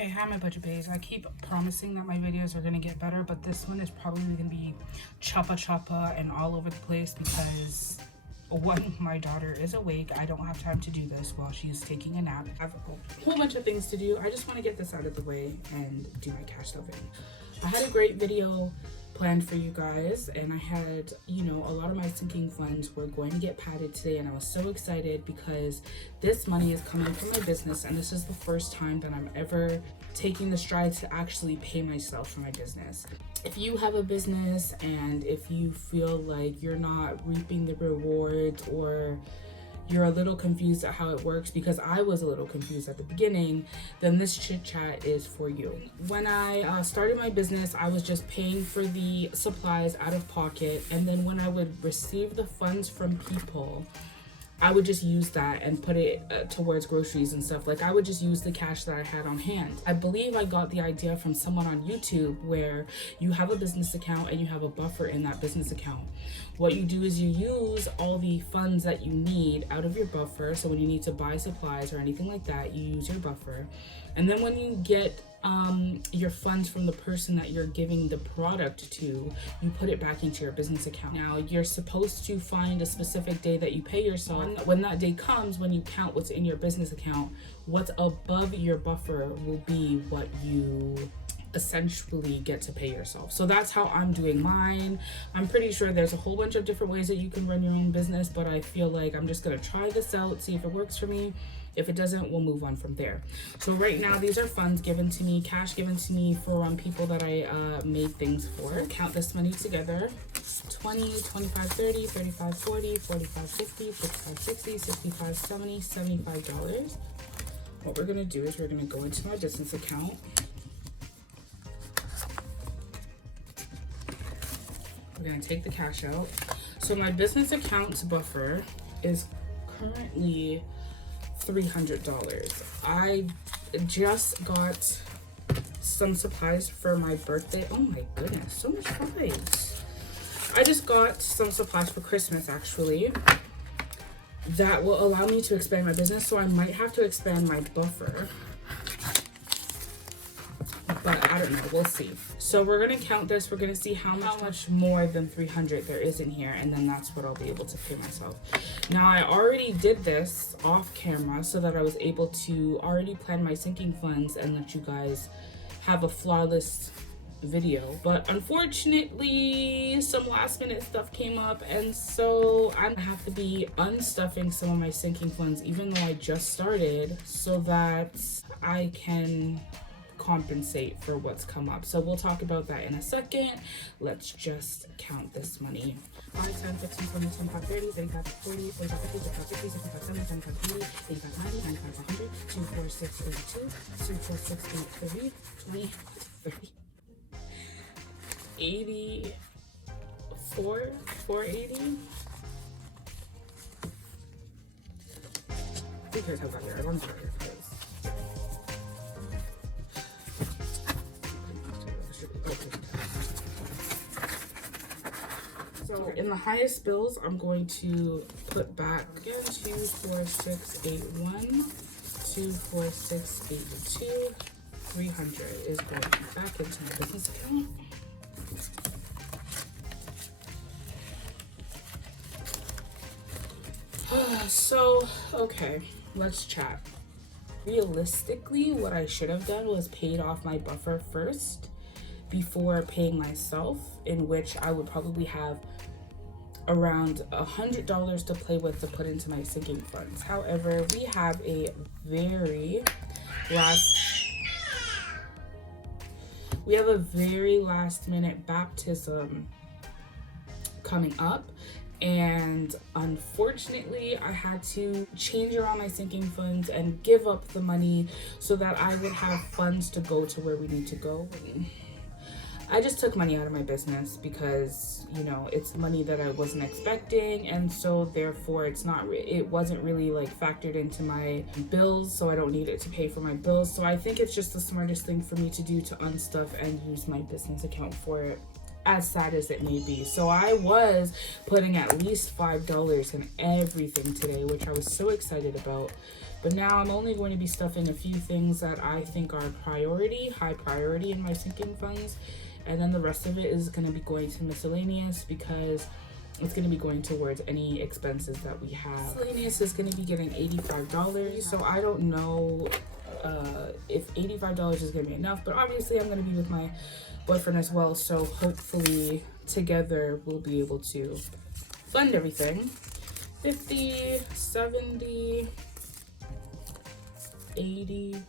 Okay, hi my budget bays. I keep promising that my videos are gonna get better, but this one is probably gonna be choppa and all over the place because when my daughter is awake, I don't have time to do this while she's taking a nap. I have a whole bunch of things to do. I just want to get this out of the way and do my cash stuffing. I had a great video planned for you guys, and I had, you know, a lot of my sinking funds were going to get padded today, and I was so excited because this money is coming from my business, and this is the first time that I'm ever taking the stride to actually pay myself for my business. If you have a business and if you feel like you're not reaping the rewards, or you're a little confused at how it works, because I was a little confused at the beginning, then this chit chat is for you. When I started my business, I was just paying for the supplies out of pocket, and then when I would receive the funds from people, I would just use that and put it towards groceries and stuff. Like, I would just use the cash that I had on hand. I believe I got the idea from someone on YouTube where you have a business account and you have a buffer in that business account. What you do is you use all the funds that you need out of your buffer. So when you need to buy supplies or anything like that, you use your buffer. And then when you get your funds from the person that you're giving the product to, you put it back into your business account. Now, you're supposed to find a specific day that you pay yourself. When that day comes, when you count what's in your business account, what's above your buffer will be what you essentially get to pay yourself. So that's how I'm doing mine. I'm pretty sure there's a whole bunch of different ways that you can run your own business, but I feel like I'm just gonna try this out, see if it works for me. If it doesn't, we'll move on from there. So right now, these are funds given to me, cash given to me for people that I made things for. Count this money together: 20, 25, 30, 35, 40, 45, 50, 55, 60, 65, 70, $75. What we're gonna do is we're gonna go into my business account. We're gonna take the cash out. So my business account's buffer is currently $300. I just got some supplies for my birthday. Oh my goodness, so much supplies. I just got some supplies for Christmas, actually, that will allow me to expand my business. So I might have to expand my buffer, but I don't know, we'll see. So we're gonna count this. We're gonna see how much more than 300 there is in here, and then that's what I'll be able to pay myself. Now, I already did this off camera so that I was able to already plan my sinking funds and let you guys have a flawless video. But unfortunately, some last minute stuff came up, and so I'm gonna have to be unstuffing some of my sinking funds, even though I just started, so that I can compensate for what's come up. So we'll talk about that in a second. Let's just count this money. 5, 10, 15, 20, 25, 30, 35, 40, 45, 50, 55, 60, 65, 70, 75, 80, 85, 90, 95, 100, 2, 4, 6, 32, 2, 4, 6, 8, 30, 20, 30, 84, 480. Who cares how I got there? As long as I got there. So in the highest bills, I'm going to put back 24681, 24682, 300 is going back into my business account. So, okay, let's chat. Realistically, what I should have done was paid off my buffer first before paying myself, in which I would probably have around $100 to play with to put into my sinking funds. However, we have a very last minute baptism coming up, and unfortunately I had to change around my sinking funds and give up the money so that I would have funds to go to where we need to go. I just took money out of my business because, you know, it's money that I wasn't expecting, and so therefore it wasn't really like factored into my bills, so I don't need it to pay for my bills. So I think it's just the smartest thing for me to do to unstuff and use my business account for it. as sad as it may be. So I was putting at least $5 in everything today, which I was so excited about. But now I'm only going to be stuffing a few things that I think are high priority in my sinking funds. And then the rest of it is going to be going to miscellaneous, because it's going to be going towards any expenses that we have. Miscellaneous is going to be getting $85. So I don't know if $85 is going to be enough, but obviously I'm going to be with my boyfriend as well. So hopefully together we'll be able to fund everything. 50, 70, 80,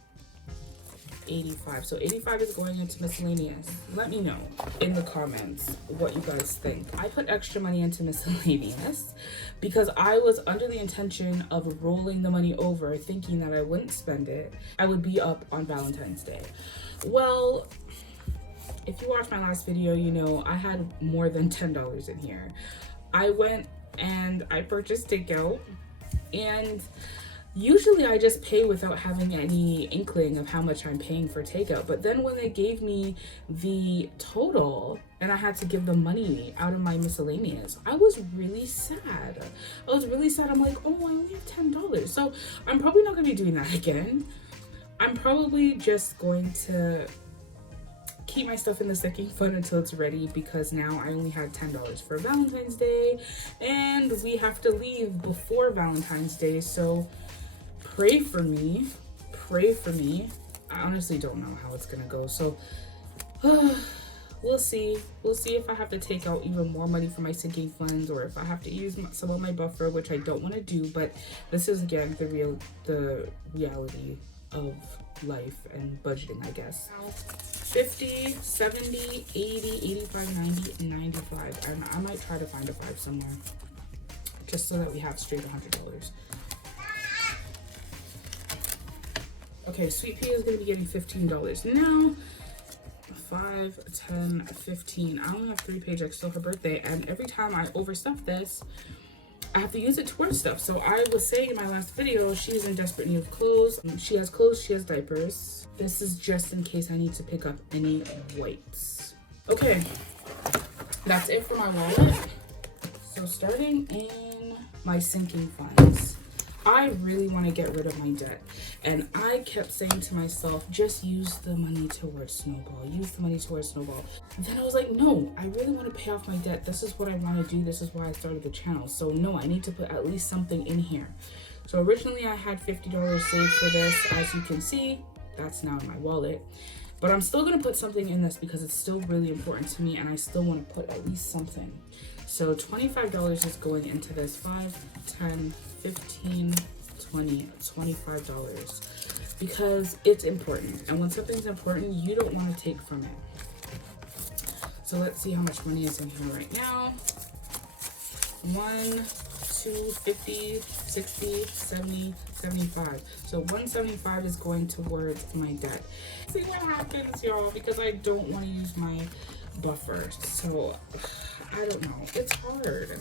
85. So 85 is going into miscellaneous. Let me know in the comments what you guys think. I put extra money into miscellaneous because I was under the intention of rolling the money over, thinking that I wouldn't spend it. I would be up on Valentine's Day. Well, if you watched my last video, you know I had more than $10 in here. I went and I purchased takeout, and usually I just pay without having any inkling of how much I'm paying for takeout. But then when they gave me the total and I had to give the money out of my miscellaneous, I was really sad. I'm like, oh, I only have $10. So I'm probably not going to be doing that again. I'm probably just going to keep my stuff in the sinking fund until it's ready, because now I only had $10 for Valentine's Day and we have to leave before Valentine's Day. So pray for me. I honestly don't know how it's gonna go. So we'll see if I have to take out even more money from my sinking funds, or if I have to use some of my buffer, which I don't want to do. But this is again the reality of life and budgeting, I guess. 50, 70, 80, 85, 90, and 95. And I might try to find a 5 somewhere, just so that we have straight $100. Okay, Sweet Pea is going to be getting $15 now. 5, 10, 15. I only have 3 paychecks till her birthday, and every time I overstuff this, I have to use it towards stuff. So I was saying in my last video, she's in desperate need of clothes. She has clothes, she has diapers. This is just in case I need to pick up any wipes. Okay, that's it for my wallet. So starting in my sinking funds, I really want to get rid of my debt. And I kept saying to myself, just use the money towards Snowball. Use the money towards Snowball. And then I was like, no, I really want to pay off my debt. This is what I want to do. This is why I started the channel. So no, I need to put at least something in here. So originally I had $50 saved for this. As you can see, that's now in my wallet. But I'm still going to put something in this because it's still really important to me, and I still want to put at least something. So $25 is going into this. 5, 10, 15, 20, $25, because it's important. And when something's important, you don't want to take from it. So let's see how much money is in here right now. 1, 2, 50, 60, 70, 75. So 175 is going towards my debt. See what happens, y'all, because I don't want to use my buffer. So I don't know. It's hard.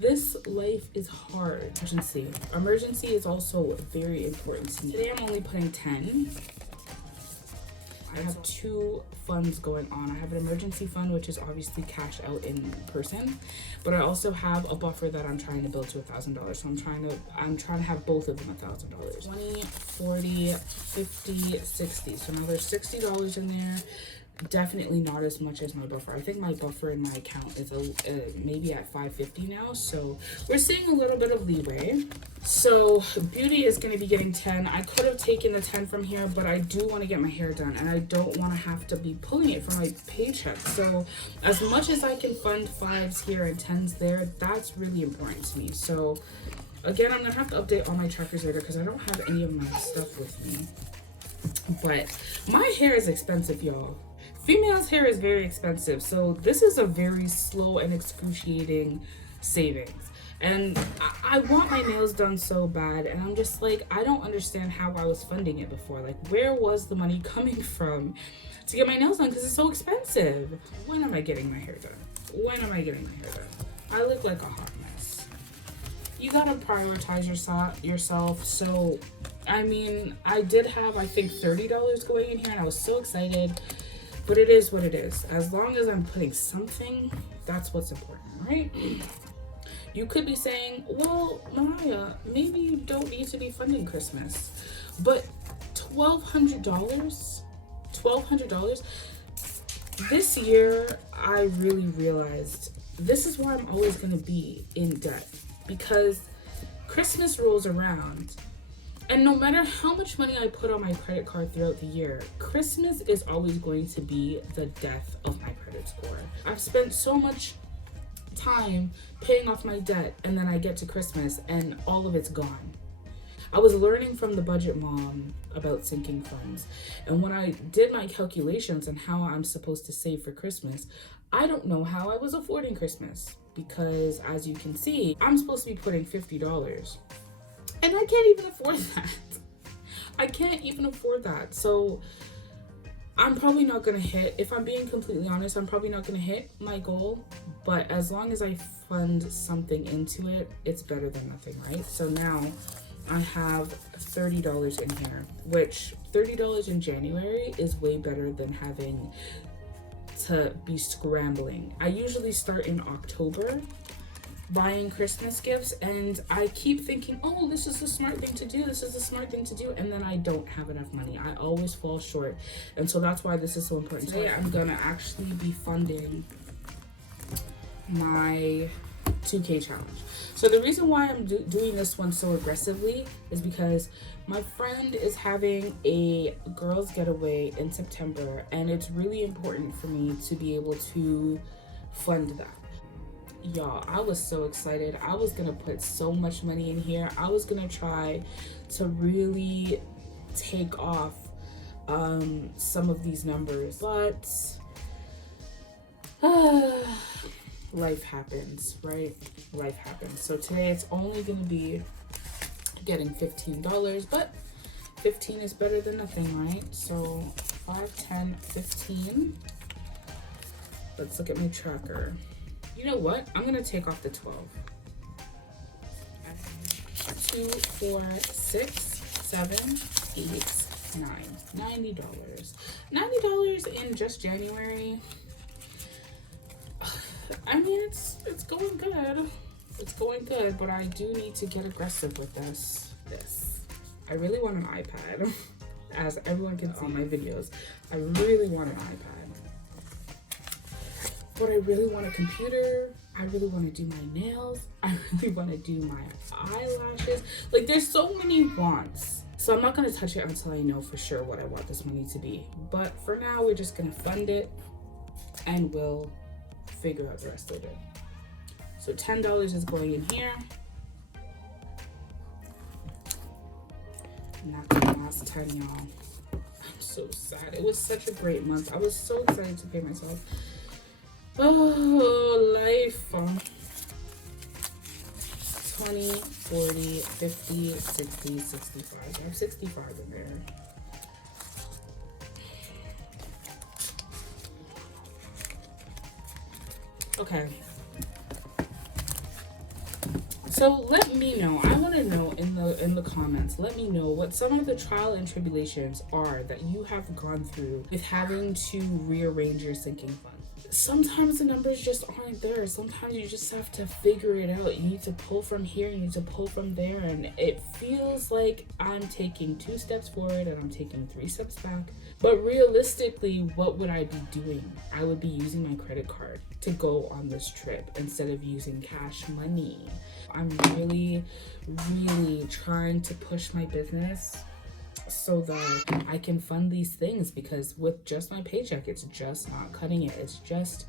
This life is hard. Emergency is also very important to me. Today I'm only putting 10. I have 2 funds going on. I have an emergency fund, which is obviously cash out in person, but I also have a buffer that I'm trying to build to $1,000. So I'm trying to have both of them $1,000. 20, 40, 50, 60. So now there's $60 in there. Definitely not as much as my buffer. I think my buffer in my account is maybe at 550 now, so we're seeing a little bit of leeway. So beauty is going to be getting 10. I could have taken the 10 from here, but I do want to get my hair done, and I don't want to have to be pulling it from my paycheck. So as much as I can fund 5s here and 10s there, that's really important to me. So again, I'm gonna have to update all my trackers later because I don't have any of my stuff with me. But my hair is expensive, y'all. Female's hair is very expensive, so this is a very slow and excruciating savings. And I want my nails done so bad, and I'm just like, I don't understand how I was funding it before. Like, where was the money coming from to get my nails done? Because it's so expensive. When am I getting my hair done? When am I getting my hair done? I look like a hot mess. You gotta prioritize yourself. So, I mean, I did have, I think, $30 going in here, and I was so excited. But it is what it is. As long as I'm putting something, that's what's important, right? You could be saying, well, Mariah, maybe you don't need to be funding Christmas. But $1,200, this year, I really realized this is why I'm always going to be in debt. Because Christmas rolls around, and no matter how much money I put on my credit card throughout the year, Christmas is always going to be the death of my credit score. I've spent so much time paying off my debt, and then I get to Christmas and all of it's gone. I was learning from the budget mom about sinking funds, and when I did my calculations on how I'm supposed to save for Christmas, I don't know how I was affording Christmas, because as you can see, I'm supposed to be putting $50, and I can't even afford that. I can't even afford that. So I'm probably not gonna hit, if I'm being completely honest, I'm probably not gonna hit my goal, but as long as I fund something into it, it's better than nothing, right? So now I have $30 in here, which $30 in January is way better than having to be scrambling. I usually start in October buying Christmas gifts, and I keep thinking, oh, this is the smart thing to do, this is the smart thing to do, and then I don't have enough money. I always fall short, and so that's why this is so important. Today I'm gonna actually be funding my 2K challenge. So the reason why I'm doing this one so aggressively is because my friend is having a girls getaway in September, and it's really important for me to be able to fund that. Y'all, I was so excited. I was gonna put so much money in here. I was gonna try to really take off some of these numbers, but life happens, right? Life happens. So today it's only gonna be getting $15, but 15 is better than nothing, right? So 5, 10, 15. Let's look at my tracker. You know what? I'm gonna take off the 12. 2, 4, 6, 7, 8, 9. $90. $90 in just January. I mean, it's going good. It's going good, but I do need to get aggressive with this. I really want an iPad. As everyone can see in my videos, I really want an iPad. But I really want a computer. I really want to do my nails. I really want to do my eyelashes. Like, there's so many wants. So I'm not going to touch it until I know for sure what I want this money to be. But for now, we're just going to fund it, and we'll figure out the rest later. So $10 is going in here. And that's the last 10, y'all. I'm so sad. It was such a great month. I was so excited to pay myself. Oh, life. 20, 40, 50, 60, 65. I have 65 in there. Okay. So let me know. I want to know in the comments. Let me know what some of the trial and tribulations are that you have gone through with having to rearrange your sinking fund. Sometimes the numbers just aren't there. Sometimes you just have to figure it out. You need to pull from here, you need to pull from there, and it feels like I'm taking 2 steps forward and I'm taking 3 steps back. But realistically, what would I be doing? I would be using my credit card to go on this trip instead of using cash money. I'm really trying to push my business so that I can fund these things, because with just my paycheck, it's just not cutting it. It's just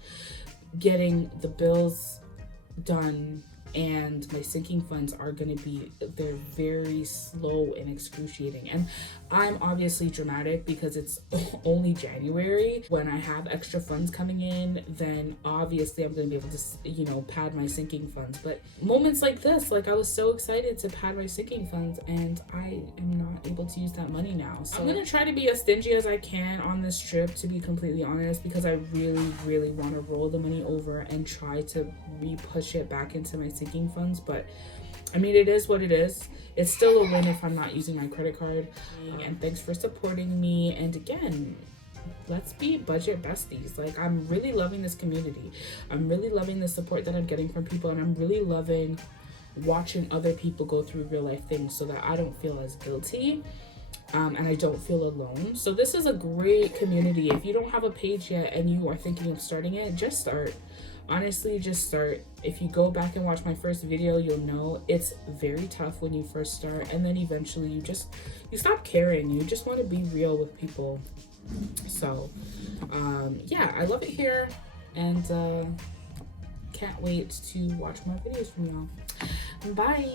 getting the bills done, and my sinking funds are going to be, they're very slow and excruciating. And I'm obviously dramatic because it's only January. When I have extra funds coming in, then obviously I'm going to be able to, you know, pad my sinking funds. But moments like this, like I was so excited to pad my sinking funds, and I am not able to use that money now. So I'm going to try to be as stingy as I can on this trip, to be completely honest, because I really want to roll the money over and try to re-push it back into my sinking funds. But I mean, it is what it is. It's still a win if I'm not using my credit card. And thanks for supporting me. And again, let's be budget besties. Like, I'm really loving this community. I'm really loving the support that I'm getting from people, and I'm really loving watching other people go through real life things so that I don't feel as guilty, and I don't feel alone. So this is a great community. If you don't have a page yet and you are thinking of starting it, just start. Honestly, just start. If you go back and watch my first video, you'll know it's very tough when you first start, and then eventually you stop caring. You just want to be real with people. So yeah, I love it here, and can't wait to watch more videos from y'all. Bye.